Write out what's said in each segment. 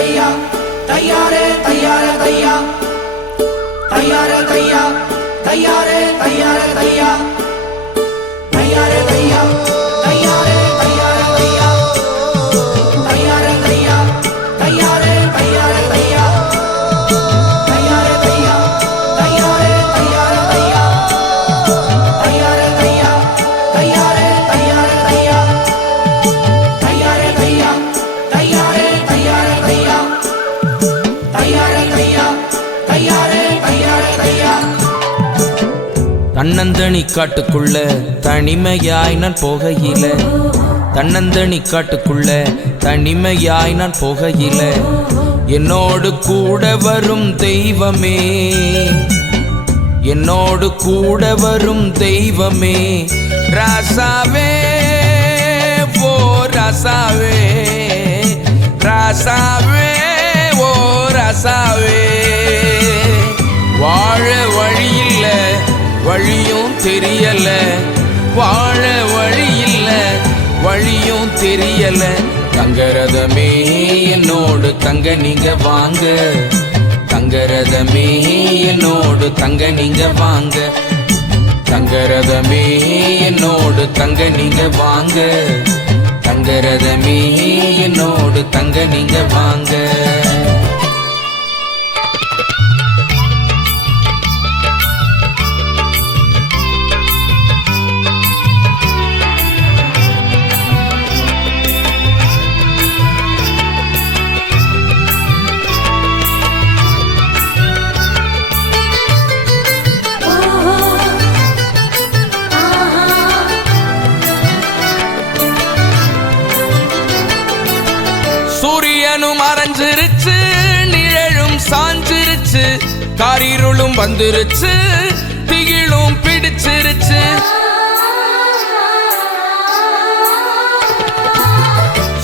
தையா தையாரே தையாரே தையா தையாரே தையா தையாரே தையாரே தையா தையாரே தையா தையாரே தையாரே தையா தையாரே தையா தையாரே தையாரே தையா தையாரே தையா தையாரே தையாரே தையா தையாரே தையா தையாரே தையாரே தையா தையாரே தையா தையாரே தையாரே தையா தையாரே தையா தையாரே தையாரே தையா. தன்னந்தனி காட்டுக்குள்ள தனிமையாய் நான் போகையில, தன்னந்தனி காட்டுக்குள்ள தனிமையாய் நான் போகையில, என்னோடு கூட வரும் தெய்வமே, என்னோடு கூட வரும் தெய்வமே, ராசாவே ஓ ராசாவே, ராசாவே ஓ ராசாவே. வாழ வழியில்ல வழியும் தெரியல, வாழ வழியில்ல வழியும் தெரியல, தங்கரதமே என்னோடு தங்க நீங்க வாங்க, தங்கரதமே என்னோடு தங்க நீங்க வாங்க, தங்கரதமே என்னோடு தங்க நீங்க வாங்க, தங்கரதமே என்னோடு தங்க நீங்க வாங்க. சூரியனும் மறைஞ்சிருச்சு, நிழலும் சாஞ்சிருச்சு, காரிருளும் வந்துருச்சு, திகிலும் பிடிச்சிருச்சு.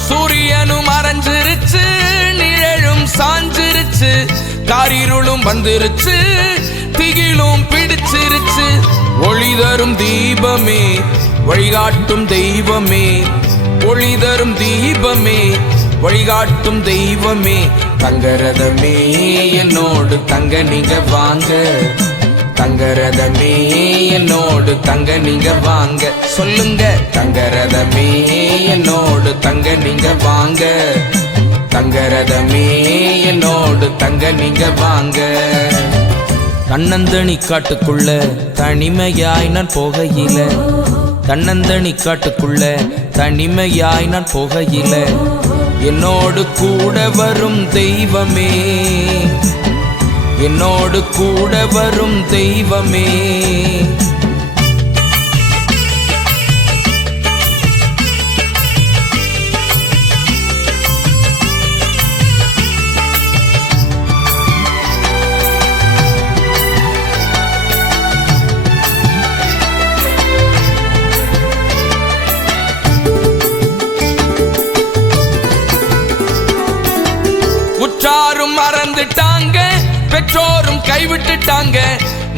சூரியனும் மறைஞ்சிருச்சு, நிழலும் சாஞ்சிருச்சு, காரிருளும் வந்துருச்சு, திகிலும் பிடிச்சிருச்சு. ஒளி தரும் தீபமே, வழிகாட்டும் தெய்வமே, ஒளி தரும் தீபமே, வழிகாட்டும் தெய்வமே, தங்கரதமே என்னோடு தங்க நீங்க வாங்க, தங்கரதமே என்னோடு தங்க நீங்க வாங்க. சொல்லுங்க, தங்கரதமே என்னோடு தங்க நீங்க வாங்க, தங்கரதமே என்னோடு தங்க நீங்க வாங்க. தன்னந்தனி காட்டுக்குள்ள தனிமையாய் நான் போகையில, தன்னந்தனி காட்டுக்குள்ள தனிமையாய் நான் போகையில, என்னோடு கூட வரும் தெய்வமே, என்னோடு கூட வரும் தெய்வமே. உற்றாரும் மறந்துட்டாங்க, பெற்றோரும் கைவிட்டுட்டாங்க,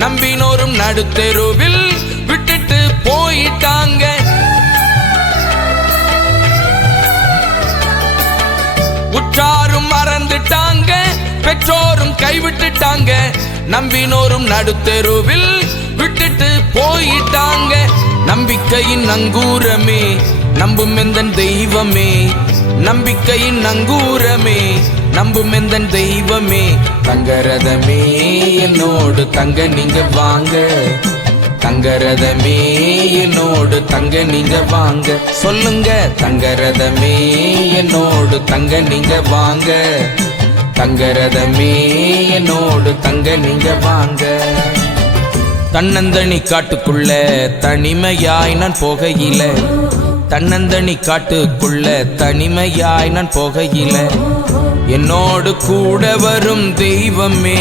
நம்பினோரும் நடுத்தெருவில் விட்டுட்டு போயிட்டாங்க. உற்றாரும் மறந்துட்டாங்க, பெற்றோரும் கைவிட்டுட்டாங்க, நம்பினோரும் நடுத்தெருவில் விட்டுட்டு போயிட்டாங்க. நம்பிக்கையின் நங்கூரமே, நம்பும் எந்தன் தெய்வமே, நம்பிக்கையின் நங்கூரமே, நம்பும் எந்தன் தெய்வமே, தங்கரதமே என்னோடு தங்க நீங்க வாங்க, தங்கரதமே என்னோடு தங்க நீங்க வாங்க. சொல்லுங்க, தங்கரதமே என்னோடு தங்க நீங்க வாங்க, தங்கரதமே என்னோடு தங்க நீங்க வாங்க. தன்னந்தனி காட்டுக்குள்ள தனிமையாய் நான் போகையில, தன்னந்தனி காட்டுக்குள்ள தனிமையாய் நான் போகையில, என்னோடு கூட வரும் தெய்வமே,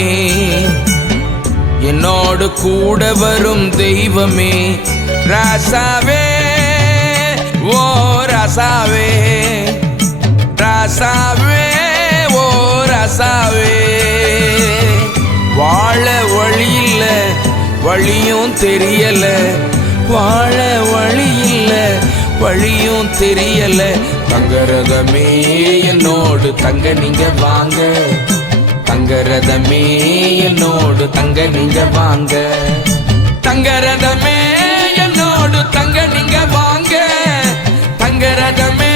என்னோடு கூட வரும் தெய்வமே, ராசாவே ஓ ராசாவே, ராசாவே ஓ ராசாவே. வாழ வழியில்ல வழியும் தெரியல, வாழ வழியில்ல வழியும் தெரியல. தங்கரதமே என்னோடு தங்க நீங்க வாங்க, தங்கரதமே என்னோடு தங்க நீங்க வாங்க, தங்கரதமே என்னோடு தங்க நீங்க வாங்க, தங்கரதமே